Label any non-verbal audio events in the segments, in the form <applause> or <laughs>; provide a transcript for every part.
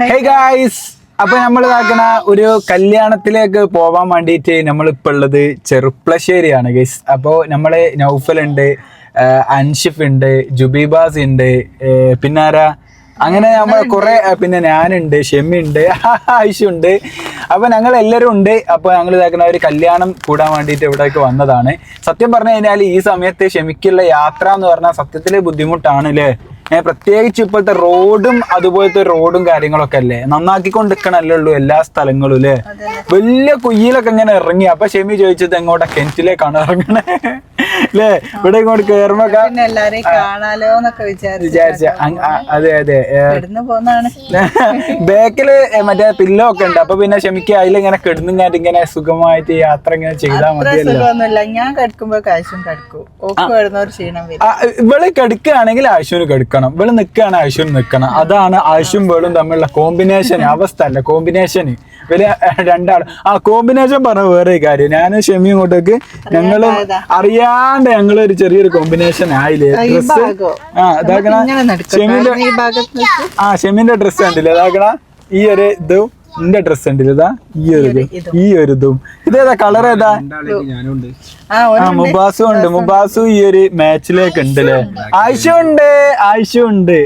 Hey guys അപ്പൊ നമ്മൾ ഇതാക്കണ ഒരു കല്യാണത്തിലേക്ക് പോവാൻ വേണ്ടിയിട്ട് നമ്മൾ ഇപ്പൊ ഉള്ളത് ചെറുപ്ലശ്ശേരിയാണ് ഗൈസ് അപ്പോ നമ്മൾ നൗഫൽ ഉണ്ട് അൻഷിഫ് ഉണ്ട് ജുബീബാസ് ഉണ്ട് പിന്നാരാ? പിന്നെ അങ്ങനെ നമ്മൾ കുറെ പിന്നെ ഞാനുണ്ട് ഷെമി ഉണ്ട് <laughs> ആയിഷ ഉണ്ട്. അപ്പൊ ഞങ്ങൾ എല്ലാവരും ഉണ്ട്. അപ്പൊ ഞങ്ങൾ ഇതാക്കുന്ന ഒരു കല്യാണം കൂടാൻ വേണ്ടിയിട്ട് ഇവിടേക്ക് വന്നതാണ്. സത്യം പറഞ്ഞു കഴിഞ്ഞാൽ ഈ സമയത്ത് ഷെമിക്കുള്ള യാത്ര എന്ന് പറഞ്ഞാൽ സത്യത്തിലെ ബുദ്ധിമുട്ടാണ് അല്ലേ പ്രത്യേകിച്ച് ഇപ്പോഴത്തെ റോഡും അതുപോലത്തെ റോഡും കാര്യങ്ങളൊക്കെ അല്ലേ? നന്നാക്കിക്കൊണ്ടിരിക്കണല്ലേ ഉള്ളൂ എല്ലാ സ്ഥലങ്ങളും അല്ലേ? വലിയ കുയ്യിലൊക്കെ ഇങ്ങനെ ഇറങ്ങി. അപ്പൊ ഷെമി ചോദിച്ചത് എങ്ങോട്ടാ കിണറ്റിലേക്കാണ് ഇറങ്ങണേ? അല്ലേ? ഇവിടെ ഇങ്ങോട്ട് കേറുമ്പോ കാണാലോ എന്നൊക്കെ വിചാരിച്ചു അതെ അതെ. <laughs> ബാക്കിൽ മറ്റേ പില്ലോ ഒക്കെ ഉണ്ട്. അപ്പൊ പിന്നെ ഷെമിക്ക് അതിലിങ്ങനെ കിടന്നും ഞാൻ ഇങ്ങനെ സുഖമായിട്ട് യാത്ര ഇങ്ങനെ ചെയ്താൽ മതി മതിയല്ലോ. ഞാൻ കിടക്കുമ്പോ കാശും കിടക്കും. ഇവൾ കെടുക്കുകയാണെങ്കിൽ ആശുവിന് കെടുക്കണം ഇവൾ നിൽക്കുകയാണ് ആവശ്യം നിൽക്കണം അതാണ് ആവശ്യം വേളും തമ്മിലുള്ള കോമ്പിനേഷൻ അവസ്ഥ അല്ല കോമ്പിനേഷൻ ഇവർ രണ്ടാൾ ആ കോമ്പിനേഷൻ പറഞ്ഞ വേറെ കാര്യം. ഞാൻ ഷെമി ഇങ്ങോട്ടേക്ക് ഞങ്ങൾ അറിയാണ്ട് ഞങ്ങൾ ഒരു ചെറിയൊരു കോമ്പിനേഷൻ ആയില്ലേ? ഡ്രസ് ആ ഇതാക്കണ ഷെമിന്റെ ആ ഷെമിന്റെ ഡ്രസ് കണ്ടില്ലേ? ഇതാക്കണ ഈ ഒരു ഇതും. നിന്റെ ഡ്രസ് ഉണ്ടല്ലോ ഇതാ ഈ ഒരു ഈ ഒരു ഇതും. ഇതേതാ കളർ ഏതാ? ആ മുബാസു ഉണ്ട്. മുബാസും ഈ ഒരു മാച്ചിലേക്ക് ഉണ്ട്. അല്ലേ ആയിഷ ഉണ്ട് ആയിഷ ഉണ്ട്.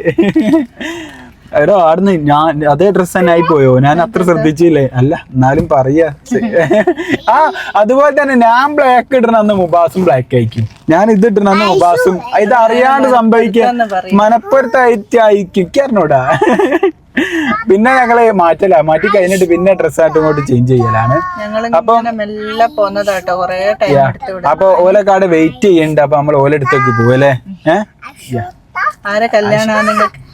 എടോ ആടുന്ന് ഞാൻ അതേ ഡ്രസ് തന്നെ ആയി പോയോ? ഞാൻ അത്ര ശ്രദ്ധിച്ചില്ലേ? അല്ല എന്നാലും പറയാ. <laughs> ആ അതുപോലെ തന്നെ ഞാൻ ബ്ലാക്ക് ഇടണന്ന് മുബാസും ബ്ലാക്ക് ആയിരിക്കും. ഞാൻ ഇത് മുബാസും. ഇത് അറിയാണ്ട് സംഭവിക്കുക. മനപ്പുറത്തായിട്ടായിരിക്കും. അറിഞ്ഞൂടാ. <laughs> പിന്നെ ഞങ്ങൾ മാറ്റല. മാറ്റി കഴിഞ്ഞിട്ട് പിന്നെ ഡ്രസ് ആയിട്ട് ഇങ്ങോട്ട് ചേഞ്ച് ചെയ്യലാണ്. അപ്പൊ അപ്പൊ മെല്ലെ കാട് വെയിറ്റ് ചെയ്യണ്ട. അപ്പൊ നമ്മൾ ഓലെടുത്തേക്ക് പോവല്ലേ ഏഹ് ആരെ കല്യാണം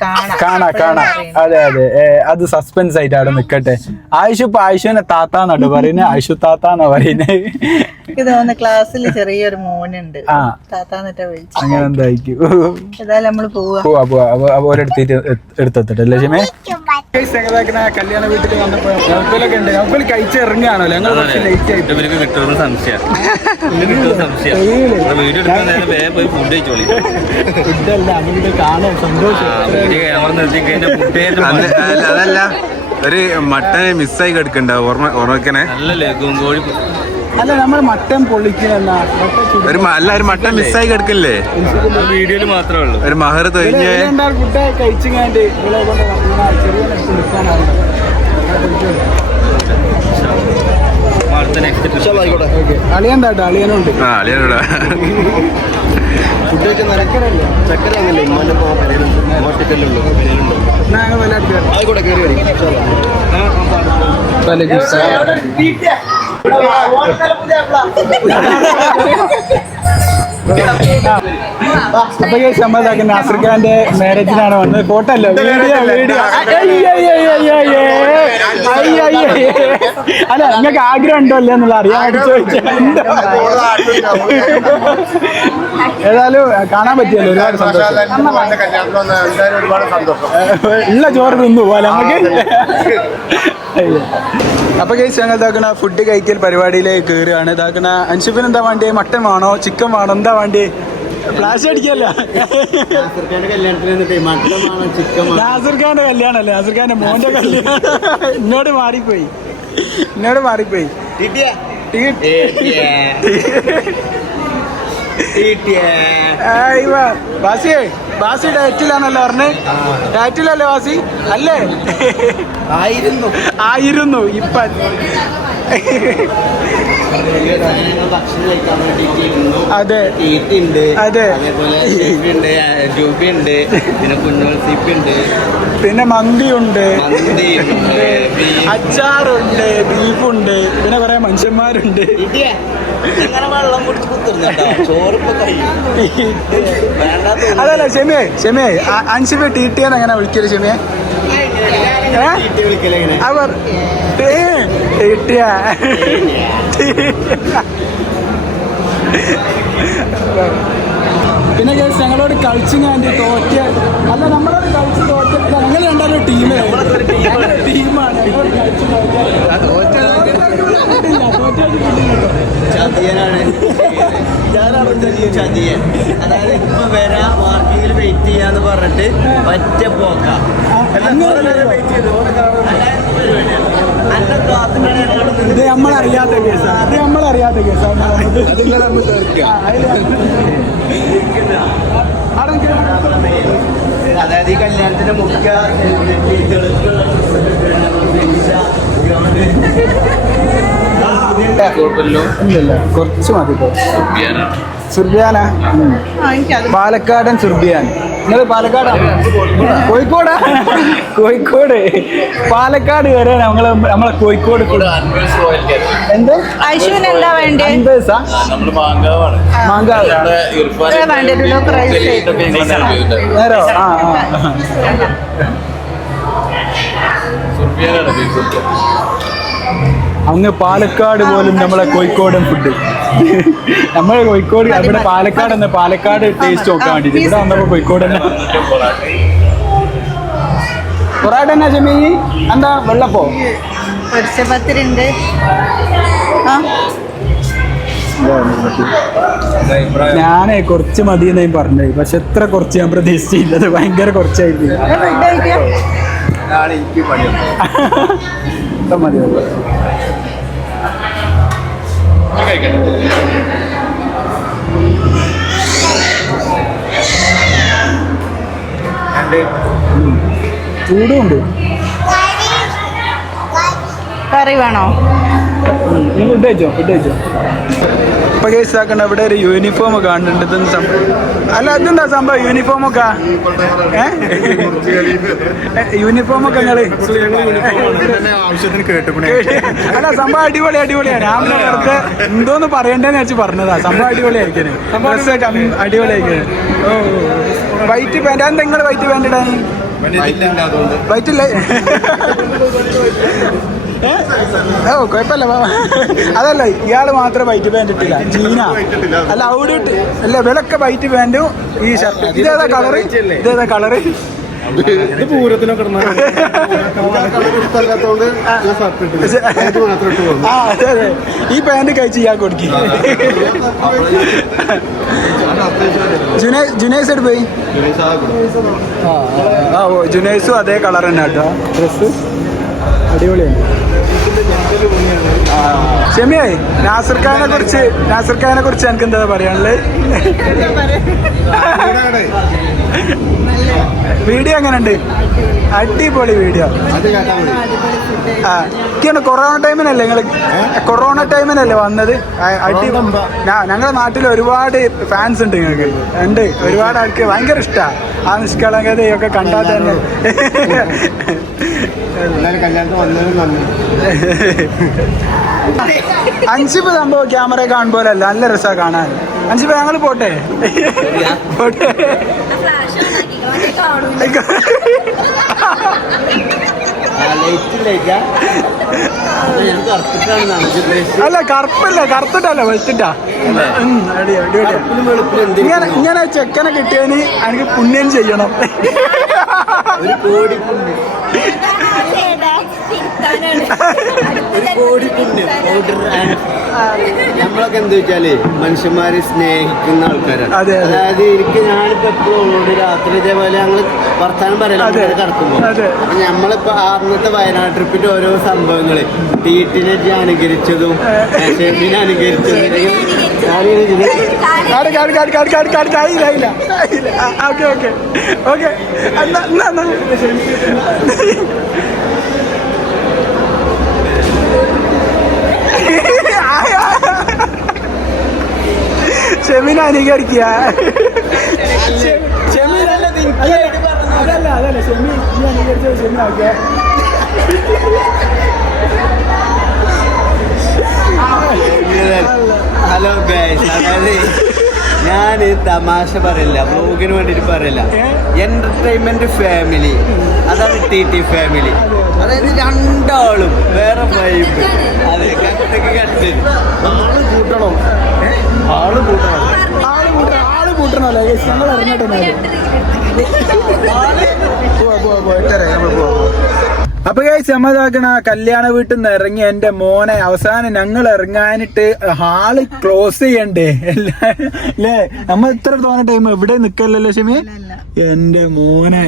കാണാം. കാണാ അതെ അതെ. അത് സസ്പെൻസ് ആയിട്ട് അവിടെ നിക്കട്ടെ. ആയിഷു ഇപ്പൊ ആയിഷുവിനെ താത്താന്നോട്ടോ പറയുന്നത് ആയിഷു താത്താന്നാ പറയുന്നത് എനിക്ക് തോന്നുന്നു ക്ലാസ്സിൽ ചെറിയൊരു മോനുണ്ട്. ആ. താത്താന്നിട്ട് വിളിച്ചു അങ്ങനെ എന്തായിരിക്കും? ഏതായാലും നമ്മൾ പോവാ. പോവാ പോവാ. അപ്പൊ അപ്പൊ ഓരെടുത്തിട്ട് എടുത്തെത്തിട്ട് അല്ലേ ഷമേ? കല്യാണ വീട്ടിൽ വന്നപ്പോ ഉണ്ട്. കഴിച്ചിറങ്ങുകയാണോ ഞങ്ങൾ കുറച്ച് ലേറ്റ് ആയിട്ട്. സംശയം. ഫുഡല്ല കാണാൻ സന്തോഷം. അതല്ല. ഒരു മട്ടൻ മിസ്സായി കിടക്കണ്ട ഓർമ്മ ഓർമ്മക്കനെ അല്ല നമ്മൾ മട്ടൻ പൊള്ളിക്കുന്ന ഒരു അല്ല ഒരു മട്ടൻ മിസ്സായി കിടക്കില്ലേ? വീഡിയോയിൽ മാത്രമേ ഉള്ളൂ. ഒരു മഹർ തൊഴിഞ്ഞ് കഴിച്ചിങ്ങാണ്ട് ഇവിടെ ആ <laughs> ഇങ്ങനെ ചെറിയ നിലത്ത് നിൽക്കാനാണ് അടുത്ത നെക്സ്റ്റ് ട്രിപ്പ് ഓക്കെ അളിയൻ താട്ടോ അളിയനുണ്ട് ആ. അളിയനോടാ എന്നാ ഞങ്ങൾ വില അപ്പൊ നാസർ ഖാന്റെ മാരേജിനാണ് വന്നത്? ഫോട്ടോ അല്ല? വീഡിയോ. വീഡിയോ അല്ല? നിങ്ങൾക്ക് ആഗ്രഹം ഉണ്ടോ അല്ലേ എന്നുള്ള അറിയാൻ ഏതായാലും കാണാൻ പറ്റിയല്ലോ. ഒരുപാട് സന്തോഷം. ഉള്ള ചോറ് തിന്നു പോലെ നമുക്ക്. അപ്പൊ കേസ് ഞങ്ങൾ ഇതാക്കണ ഫുഡ് കഴിക്കൽ പരിപാടിയിലേക്ക് കയറുകയാണ്. ഇതാക്കണ അൻഷിഫിന് എന്താ വേണ്ടി മട്ടൻ വേണോ? ചിക്കൻ വേണോ? എന്താ വേണ്ടി ഫ്ലാഷ് അടിക്കല്ല? നാസർ ഖാന്റെ കല്യാണല്ലേ? നാസർ ഖാന്റെ മോന്റെ കല്യാണം. എന്നോട് മാറിപ്പോയി. എന്നോട് മാറിപ്പോയി. ബാസിയേ ബാസി ഡയറ്റിലാണല്ലോ പറഞ്ഞേ. ഡയറ്റിലല്ലേ ബാസി? അല്ലേ? ആയിരുന്നു. ആയിരുന്നു ഇപ്പൊ അതെ. അതെ. പിന്നെ മന്തിയുണ്ട്. മന്തി ഉണ്ട് അച്ചാറുണ്ട് ബീഫുണ്ട് പിന്നെ കുറെ മനുഷ്യന്മാരുണ്ട്. അതല്ല അഞ്ചു ഷെമിയെ ഷെമിയെ അൻഷിഫ് ടി ടി എന്ന് എങ്ങനെ വിളിക്കൽ ഷെമിയെ? അവർ കിട്ടിയ. പിന്നെ കേസ് ഞങ്ങളോട് കളിച്ചു ഞാൻ തോറ്റ. അല്ല നമ്മളോട് കളിച്ച് തോറ്റ. അല്ല, ഞങ്ങൾ രണ്ടാലും ടീമേ ടീമാണ് ചതിയൻ. അതായത് ഇപ്പൊ വരാ വെയിറ്റ് ചെയ്യാന്ന് പറഞ്ഞിട്ട് പറ്റ പോക്ക. ഇത് നമ്മളറിയാത്ത കേസാണ് ഇത് നമ്മളറിയാത്ത കേസാണ് അതായത് ഈ കല്യാണത്തിന്റെ മുഖ്യ കുറച്ച് മതി സുർബിയാന? പാലക്കാടൻ സുർബിയാൻ. നിങ്ങൾ പാലക്കാടാണ് കോഴിക്കോടാ? കോഴിക്കോട്. പാലക്കാട് വരെ നമ്മളെ നമ്മളെ കോഴിക്കോട് എന്ത്? ഐശുവിന് എന്താ വേണ്ടേ? അൻപേസാ മാങ്കാവ്. നേരോ? ആ ആ. അങ്ങ് പാലക്കാട് പോലും നമ്മളെ കോഴിക്കോടൻ ഫുഡ് നമ്മളെ കോഴിക്കോട് അവിടെ പാലക്കാട് എന്ന പാലക്കാട് ടേസ്റ്റ് നോക്കാൻ വേണ്ടിട്ട് ഇവിടെ വന്നപ്പോ കോഴിക്കോട് തന്നെ. പൊറാട്ട എന്നാ ചെമ്മീ എന്താ വെള്ളപ്പോ? ആ? ഞാനേ കുറച്ച് മതി എന്നേ പറഞ്ഞത് പക്ഷെ എത്ര കുറച്ച് ഞാൻ പ്രതീക്ഷിച്ചില്ല. അത് ഭയങ്കര കുറച്ചായിരുന്നു മതി? ചൂടുണ്ട് കറി വേണോ? ഫുഡ് കഴിച്ചോ ഫുഡ് കഴിച്ചോ? ഇപ്പൊ കേസ് ആക്കണ്ട ഇവിടെ ഒരു യൂണിഫോം കാണുന്നുണ്ട് അല്ല അതെന്താ സംഭവം? യൂണിഫോം ഒക്കെ? യൂണിഫോം ഒക്കെ ഞങ്ങൾ അല്ല സംഭവം അടിപൊളി അടിപൊളിയാണ് ഞാൻ നേരത്തെ എന്തോന്ന് പറയണ്ടെന്ന് വെച്ച് പറഞ്ഞതാ. സംഭവം അടിപൊളിയായിരിക്കണേ ഡ്രസ്സൊക്കെ അടിപൊളിയായിരിക്കണേ ഓ വൈറ്റ് പാന്റ് അതെന്താ നിങ്ങൾ വൈറ്റ് പാന്റ് ഇടാൻ വൈറ്റ് ഇല്ലേ. ഏ? ഓ കുഴപ്പമില്ല. അതല്ല ഇയാൾ മാത്രം വൈറ്റ് പാന്റ് ഇട്ടില്ല. ജീന. അല്ല അവിടെ ഇട്ട് അല്ല വിളക്ക് വൈറ്റ് പാന്റും ഈ ഷർട്ട് ഇതേതാ കളറ് ഇതേതാ കളറ് ഇത് പൂരത്തിനൊക്കെ ഈ പാന്റ് കഴിച്ച് ഇയാൾ കൊടുക്കി. ജുനൈ ജുനൈസ് എടുത്ത് പോയി. ആ, ആ ഓ ജുനൈസും അതേ കളർ തന്നെ കേട്ടോ. ഡ്രസ് അടിപൊളിയാണ്. ഷെമിയായി നാസർ ഖാനെ കുറിച്ച് നാസർഖാനെ കുറിച്ച് എനിക്ക് എന്താ പറയാനുള്ളത്? വീഡിയോ എങ്ങനെയുണ്ട്? അടിപൊളി വീഡിയോ. ആ എനിക്കാണ് കൊറോണ ടൈമിനല്ലേ നിങ്ങൾ കൊറോണ ടൈമിനല്ലേ വന്നത്? അടി ഞങ്ങളുടെ നാട്ടിൽ ഒരുപാട് ഫാൻസ് ഉണ്ട് നിങ്ങൾക്ക്. ഉണ്ട്. ഒരുപാട് ആൾക്ക് ഭയങ്കര ഇഷ്ടമാണ് ആ നിഷ്കളങ്കതയൊക്കെ കണ്ടാൽ തന്നെ. കല്യാണത്തിന് നന്ദി. <laughs> അഞ്ചിപ്പ് സംഭവം ക്യാമറ കാണുമ്പോലല്ല നല്ല രസമാണ് കാണാൻ. അഞ്ചിപ്പ് ഞങ്ങൾ പോട്ടെ? പോട്ടെ? അല്ല കറുപ്പല്ല കറുത്തിട്ടല്ല വെളുത്തിട്ടാ. ഇങ്ങനെ ഇങ്ങനെ ചെക്കനെ കിട്ടിയതിന് എനിക്ക് പുണ്യം ചെയ്യണം. ഒരു കോടി പുണ്യം. നമ്മളൊക്കെ എന്താ വെച്ചാൽ മനുഷ്യന്മാരെ സ്നേഹിക്കുന്ന ആൾക്കാരാണ്. അതെ, അതെ. അതായത് എനിക്ക് ഞാനിപ്പോ എപ്പോഴും ഓടി രാത്രി ഇതേപോലെ ഞങ്ങൾ വർത്താനം പറയല കടക്കുമ്പോ. അപ്പൊ നമ്മളിപ്പോ ആ അന്നത്തെ വയനാട് ട്രിപ്പിന്റെ ഓരോ സംഭവങ്ങൾ ടീറ്റിനെ അനുകരിച്ചതും അനുകരിച്ചതും ഓക്കെ ഓക്കെ. ഓക്കെ എന്നാ അടിക്കുക. അതല്ല അതല്ല ഷെമി നീ അനുകരിച്ചത് ഷെമി ഓക്കെ ഹലോ ഗൈസ് അതായത് ഞാൻ തമാശ പറയില്ല ബ്ലോഗിന് വേണ്ടിയിട്ട് പറയില്ല എന്റർടൈൻമെന്റ് ഫാമിലി അതാണ് ടി ടി ഫാമിലി അതായത് രണ്ടാളും വേറെ വൈബ് അതെ കട്ടക്ക് കട്ട് ആൾ കൂട്ടണം. ആൾ കൂട്ടണം. ആൾ കൂട്ടണം ആൾ കൂട്ടണല്ലോ guys. ഞങ്ങൾ അറിഞ്ഞിട്ടുണ്ടായിരുന്നു പോവാ, പോവാ, പോവാ. എട്ടര നമ്മൾ പോവാ. അപ്പൊ കൈ നമ്മതാക്കണ കല്യാണ വീട്ടിൽ നിന്ന് ഇറങ്ങി എന്റെ മോനെ അവസാനം ഞങ്ങൾ ഇറങ്ങാനിട്ട് ഹാൾ ക്ലോസ് ചെയ്യണ്ടേ? അല്ലേ? നമ്മൾ ഇത്ര തോന്ന ടൈം എവിടെ നിക്കല്ലോ ഷമി എന്റെ മോനെ.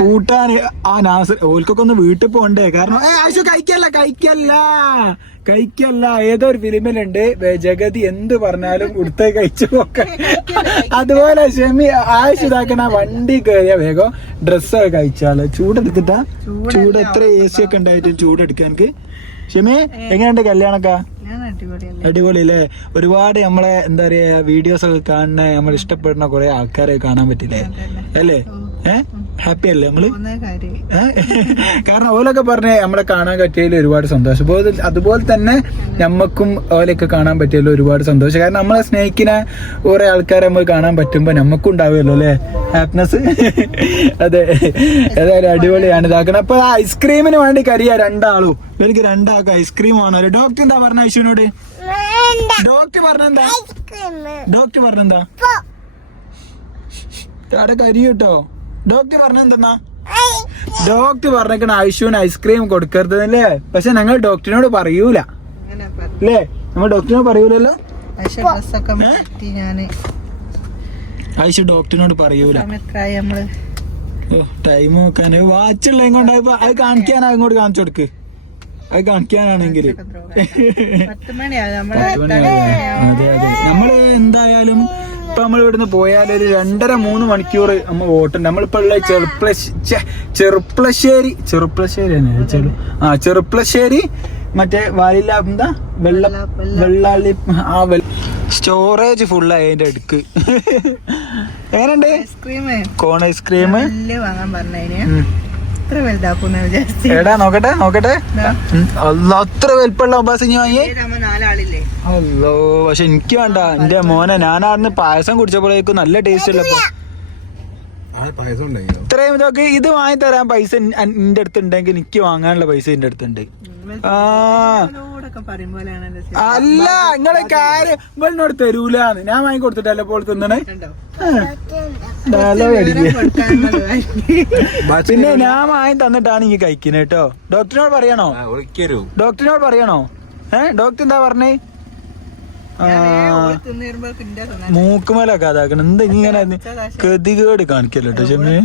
പൂട്ടാൻ. ആ നാസർ ഓൽക്കൊക്കെ ഒന്ന് വീട്ടിൽ പോണ്ടേ? കാരണം ആശു കഴിക്കല്ല കഴിക്കല്ല. കഴിക്കല്ല. ഏതോ ഒരു ഫിലിമിലുണ്ട്. ജഗതി എന്ത് പറഞ്ഞാലും ഉടുത്ത കഴിച്ചു പോക്ക. അതുപോലെ ഷെമി ആയിഷ ഇതാക്കണ വണ്ടി കയറിയ വേഗം ഡ്രസ്സൊക്കെ കഴിച്ചാൽ. ചൂടെടുത്തിട്ടാ ചൂട് എത്ര എ സി ഒക്കെ ഉണ്ടായിട്ടും ചൂടെടുക്കാൻ ഷെമി എങ്ങനെയുണ്ട് കല്യാണൊക്കെ? അടിപൊളി അല്ലേ ഒരുപാട് നമ്മളെ എന്താ പറയാ വീഡിയോസ് ഒക്കെ കാണുന്ന നമ്മൾ ഇഷ്ടപ്പെടുന്ന കുറെ ആൾക്കാരെ കാണാൻ പറ്റില്ലേ? അല്ലേ? ഏഹ് ഹാപ്പി അല്ലേ നമ്മൾ? കാരണം ഓലൊക്കെ പറഞ്ഞ നമ്മളെ കാണാൻ പറ്റിയതിൽ ഒരുപാട് സന്തോഷം. അതുപോലെ തന്നെ നമ്മക്കും ഓലൊക്കെ കാണാൻ പറ്റിയതിൽ ഒരുപാട് സന്തോഷം. കാരണം നമ്മളെ സ്നേഹിക്കുന്ന കുറെ ആൾക്കാരെ നമ്മൾ കാണാൻ പറ്റുമ്പോ നമുക്കും ഉണ്ടാവുമല്ലോ അല്ലേ? ഹാപ്പിനെസ് അതെ. ഏതായാലും അടിപൊളിയാണ് ഇതാക്കണം. അപ്പൊ ഐസ്ക്രീമിന് വേണ്ടി കരിയ രണ്ടാളും. എനിക്ക് രണ്ടാൾക്ക് ഐസ്ക്രീം ആണോ ഡോക്ടർ എന്താ പറഞ്ഞ ഐശുവിനോട്? ഡോക്ടർ പറഞ്ഞെന്താ? ഡോക്ടർ പറഞ്ഞെന്താ? അവിടെ കരി കേട്ടോ. ഡോക്ടർ പറഞ്ഞ എന്തെന്നാ? ഡോക്ടർ പറഞ്ഞേക്കണ ഐശുവിന് ഐസ്ക്രീം കൊടുക്കരുത് അല്ലേ പക്ഷെ ഞങ്ങൾ ഡോക്ടറിനോട് പറയൂല. അല്ലേ? നമ്മൾ ഡോക്ടറിനോട് പറയൂലല്ലോ? ഐശു ഡോക്ടറിനോട് പറയൂല. ഓ ടൈം നോക്കാൻ. വാച്ച് ഉള്ള കൊണ്ടായപ്പോ അത് കാണിക്കാനാ ഇങ്ങോട്ട് കാണിച്ചു കൊടുക്ക്. അത് കാണിക്കാനാണെങ്കിൽ. അതെ അതെ. നമ്മൾ എന്തായാലും ഇപ്പൊ നമ്മൾ ഇവിടുന്ന് പോയാൽ ഒരു രണ്ടര മൂന്ന് മണിക്കൂർ നമ്മൾ ഓട്ടുണ്ട് നമ്മളിപ്പോ ഉള്ള ചെറുപ്ലശ് ഛെ, ചെറുപ്ലശ്ശേരി ചെറുപ്ലശ്ശേരി തന്നെ ചെറു ആ ചെറുപ്ലശ്ശേരി മറ്റേ വാലില്ല എന്താ? വെള്ള വെള്ളാളി ആ സ്റ്റോറേജ് ഫുള്ളായി അതിന്റെ അടുക്ക്. എങ്ങനെയുണ്ട്? കോൺ ഐസ്ക്രീം വാങ്ങാൻ പറഞ്ഞതിന് ഇത്ര വലുതാക്കുന്ന വിചാരിച്ചു. എടാ നോക്കട്ടെ നോക്കട്ടെ. അല്ല അത്ര വലുപ്പമുള്ള നമ്മ നാലാളില്ലേ? അല്ലോ പക്ഷെ എനിക്ക് വേണ്ട. എന്റെ മോനെ ഞാൻ പായസം കുടിച്ചപ്പോഴേക്കും നല്ല ടേസ്റ്റ് ഉണ്ടായില്ലോ ഇത്രയും ഇതൊക്കെ ഇത് വാങ്ങി തരാൻ പൈസ എന്റെ അടുത്തുണ്ടെങ്കിൽ എനിക്ക് വാങ്ങാനുള്ള പൈസ എന്റെ അടുത്തുണ്ട്. ആ. അല്ല നിങ്ങളെ കാര്യം ഇവളിനോട് തരൂലാന്ന്. ഞാൻ വാങ്ങി കൊടുത്തിട്ടല്ലേ ഇപ്പോൾ തിന്നണേ. പിന്നെ ഞാൻ വാങ്ങി തന്നിട്ടാണ് ഈ കഴിക്കുന്നത് കേട്ടോ ഡോക്ടറിനോട് പറയണോ? ഡോക്ടറിനോട് പറയണോ? ഏഹ് ഡോക്ടർ എന്താ പറഞ്ഞേ ആ ഓൾ തിന്ന് വരുമ്പോ കിന്റെ തിന്നാ. മൂക്കുമലൊക്കെ അതാക്കണം. എന്താ ഇങ്ങനെ ഗതികേട് കാണിക്കല്ലോ ചെമ്മേ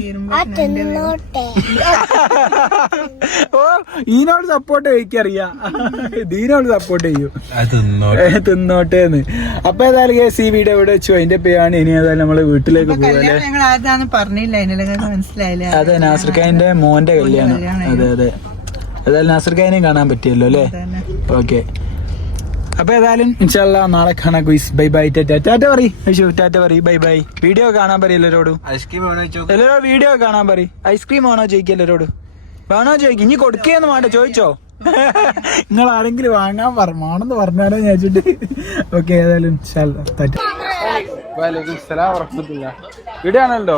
ഓ ഈനോട് സപ്പോർട്ട് ചോദിക്കറിയാ ദീനോട് സപ്പോർട്ട് ചെയ്യൂ. തിന്നോട്ടേന്ന്. അപ്പൊ ഏതായാലും കേസ് ഈ വീഡിയോ ഇവിടെ വെച്ചു? അതിന്റെ പേയാണ് ഇനി ഏതായാലും നമ്മൾ വീട്ടിലേക്ക് പോകല്ലേ അതെ നാസർഖാന്റെ മോന്റെ കല്യാണം. അതെ അതെ. ഏതായാലും നാസർഖാനെയും കാണാൻ പറ്റിയല്ലോ അല്ലേ. ഓക്കെ. അപ്പൊ ഏതായാലും ഇൻഷാല്ല നാളെ കാണാം guys bye bye tata. Tata പറ വിഷു ടാറ്റ പറ ബൈ ബൈ വീഡിയോ കാണാൻ പറയും എല്ലാരോടും. ഐസ്ക്രീം വേണോ ചോദിച്ചു? എല്ലാരോ വീഡിയോ കാണാൻ പറ ഐസ്ക്രീം വേണോ ചോദിക്കുക എല്ലാരോടും. വേണോ ചോദിക്കും? ഇനി കൊടുക്കുകയെന്ന് വേണ്ട. ചോദിച്ചോ? <laughs> നിങ്ങൾ ആരെങ്കിലും വാങ്ങാൻ പറമാണെന്ന് പറഞ്ഞാലോ ഞാൻ ചോദിച്ചിട്ട് ഓക്കെ <laughs> ഏതായാലും ഇൻഷാല്ല ടാറ്റ. വലൈക്കും സലാം വറഹ്മത്തുള്ളാ. വീഡിയോ ആണല്ലോ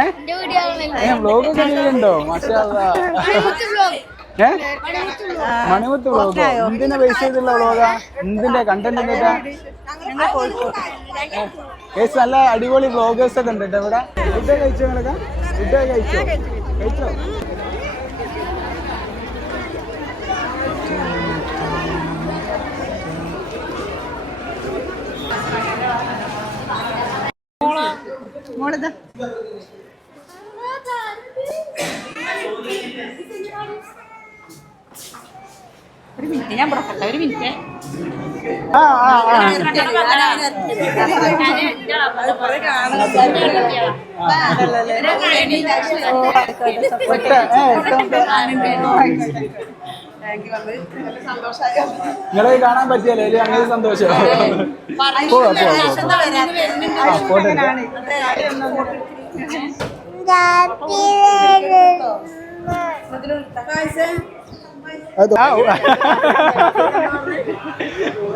ഏഹ് ബ്ലോഗ് ഒക്കെ ചെയ്യുന്നുണ്ടോ മാഷാ. ഏ? മണിമുത്ത് വ്ലോഗോ എന്തിനാ ബേസ് ചെയ്തുള്ള വ്ലോഗാ എന്തിന്റെ കണ്ടന്റ് എന്താ കേസ് നല്ല അടിപൊളി വ്ലോഗേഴ്സ് ഒക്കെ ഉണ്ട് ഇവിടെ. ഫുഡ് കഴിച്ചോ നിങ്ങളൊക്കെ ഫുഡ് കഴിച്ചോ? കഴിച്ചോ. മോളിതാ. ആ ആ ആ എട്ട്, ഒരു മിനിറ്റ് നിങ്ങളെ കാണാൻ പറ്റിയല്ലേ ഇതിൽ അങ്ങനെ സന്തോഷം പോവാ Ah, Aí, <laughs>